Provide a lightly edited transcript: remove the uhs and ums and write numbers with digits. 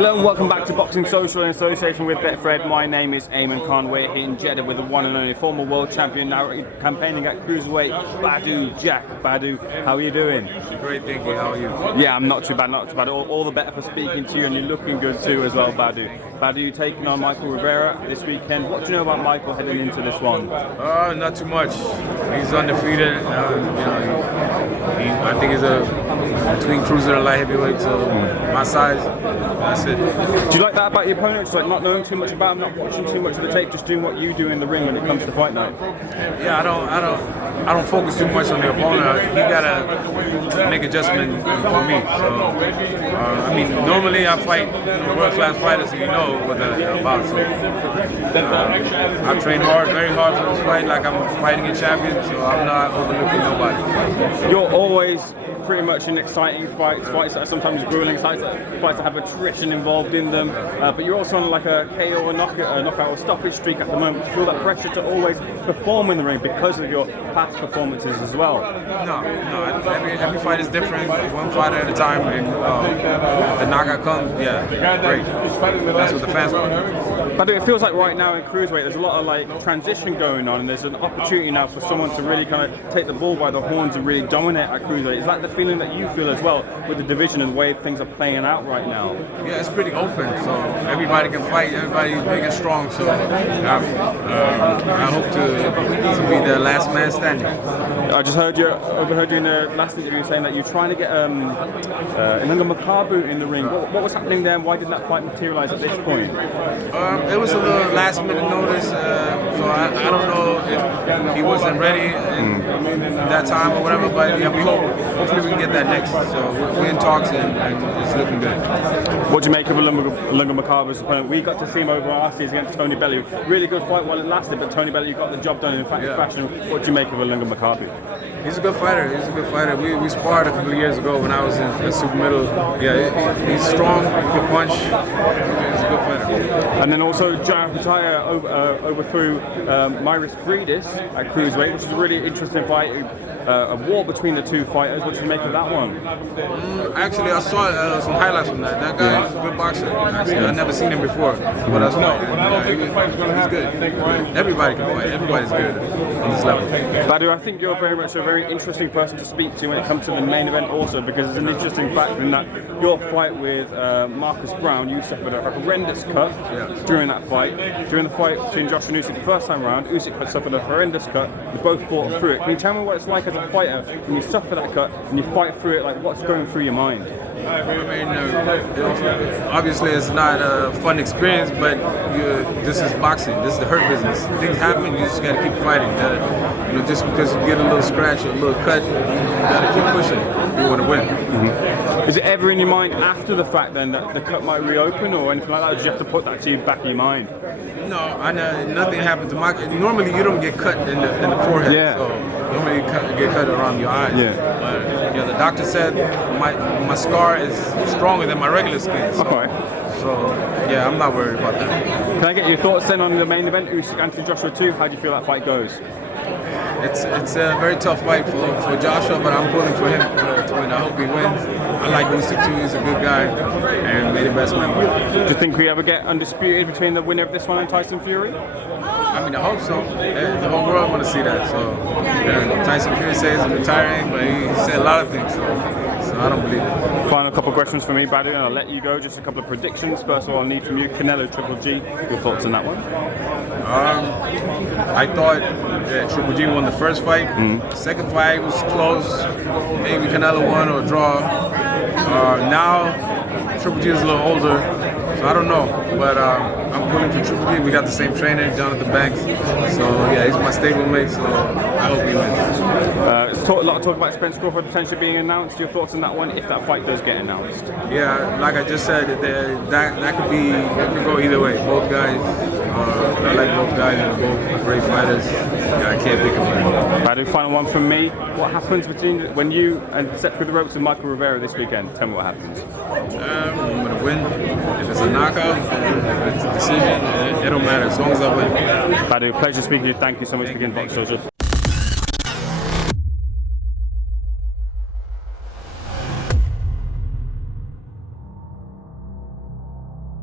Hello and welcome back to Boxing Social in association with Betfred. My name is Ayman Khan. We're here in Jeddah with the one and only former world champion, now campaigning at cruiserweight, Badou Jack. Badou, how are you doing? Great, thank you. How are you? Yeah, I'm not too bad, not too bad. All the better for speaking to you, and you're looking good too as well, Badou. Badou, you're taking on Michael Rivera this weekend. What do you know about Michael heading into this one? Not too much. He's undefeated. I think he's between cruiser and light heavyweight, so my size, that's it. Do you like that about your opponent? Just like not knowing too much about him, not watching too much of the tape, just doing what you do in the ring when it comes to fight night? Yeah, I don't focus too much on the opponent. He gotta make adjustment for me. So, I mean, normally I fight world-class fighters, you know what they're about. So, I train hard, very hard for this fight, like I'm fighting a champion. So I'm not overlooking nobody. You're always pretty much in exciting fights that are sometimes grueling, fights that have attrition involved in them, but you're also on like a KO or knockout or stoppage streak at the moment. Do you feel that pressure to always perform in the ring because of your past performances as well? No. Every fight is different, one fight at a time, and if the knockout comes, yeah, great. That's what the fans want. But it feels like right now in cruiserweight there's a lot of like transition going on, and there's an opportunity now for someone to really kind of take the bull by the horns and really dominate at cruiserweight. Is that the feeling that you feel as well with the division and the way things are playing out right now? Yeah, it's pretty open, so everybody can fight, everybody's big and strong, so I hope to be the last man standing. I just overheard you in the last interview saying that you're trying to get Ilunga Makabu in the ring. What was happening there, and why didn't that fight materialize at this point? It was a little last minute notice, so I don't know if he wasn't ready in that time or whatever, but yeah, hopefully we can get that next. So we're in talks and it's looking good. What do you make of Ilunga Makabu's opponent? We got to see him over last season against Tony Bellew. Really good fight while it lasted, but Tony Bellew got the job done in fashion. What do you make of Ilunga Makabu? He's a good fighter. We sparred a couple of years ago when I was in super middle. Yeah, he's strong, he can punch. He's a good fighter. And then also Joe Pitaya overthrew Myris Bridis at cruiserweight, which is a really interesting fight. A war between the two fighters. What do you make of that one? Actually, I saw some highlights from that. That guy is a good boxer. Actually, I've never seen him before, but I saw he's good. Everybody can fight. Everybody's good on this level. Badou, I think you're very much a very interesting person to speak to when it comes to the main event also, because there's an interesting fact in that your fight with Marcus Brown, you suffered a horrendous cut during that fight. During the fight between Josh and Usyk the first time around, Usyk had suffered a horrendous cut. You both fought through it. Can you tell me what it's like as a fighter when you suffer that cut and you fight through it? Like, what's going through your mind? I mean, obviously it's not a fun experience, but this is boxing. This is the hurt business. Things happen, you just got to keep fighting. Just because you get a little scratch or a little cut, you got to keep pushing. You want to win. Is it ever in your mind after the fact then that the cut might reopen or anything like that? Or do you have to put that to the back of your mind? No, I know nothing happened to my. Normally you don't get cut in the forehead. Yeah. So normally you get cut around your eyes. Yeah. But the doctor said my scar is stronger than my regular skin. So, so yeah, I'm not worried about that. Can I get your thoughts then on the main event, Usyk Anthony Joshua 2? How do you feel that fight goes? It's a very tough fight for Joshua, but I'm pulling for him to win. I hope he wins. I like Usyk too. He's a good guy, and may the best man win. Do you think we ever get undisputed between the winner of this one and Tyson Fury? I mean, I hope so. The whole world want to see that. So Tyson Fury says he's retiring, but he said a lot of things, so I don't believe it. Final couple of questions for me, Badou, and I'll let you go. Just a couple of predictions. First of all, I need from you, Canelo Triple G. Your thoughts on that one? I thought Triple G won the first fight. Second fight was close. Maybe Canelo won or draw. Now Triple G is a little older, so I don't know. But I'm pulling for Triple G. We got the same trainer, Jonathan Banks. So yeah, he's my stablemate. So I hope he wins. A lot of talk about Spence Crawford potentially being announced. Your thoughts on that one, if that fight does get announced? Yeah, like I just said, that could go either way. Both guys. I like both guys, and both great fighters. Yeah, I can't pick them. Badou, final one from me. What happens between when you step through the ropes with Michael Rivera this weekend? Tell me what happens. I'm going to win. If it's a knockout, if it's a decision, it don't matter as long as I win. Badou, pleasure speaking to you. Thank you so much for being Box Social.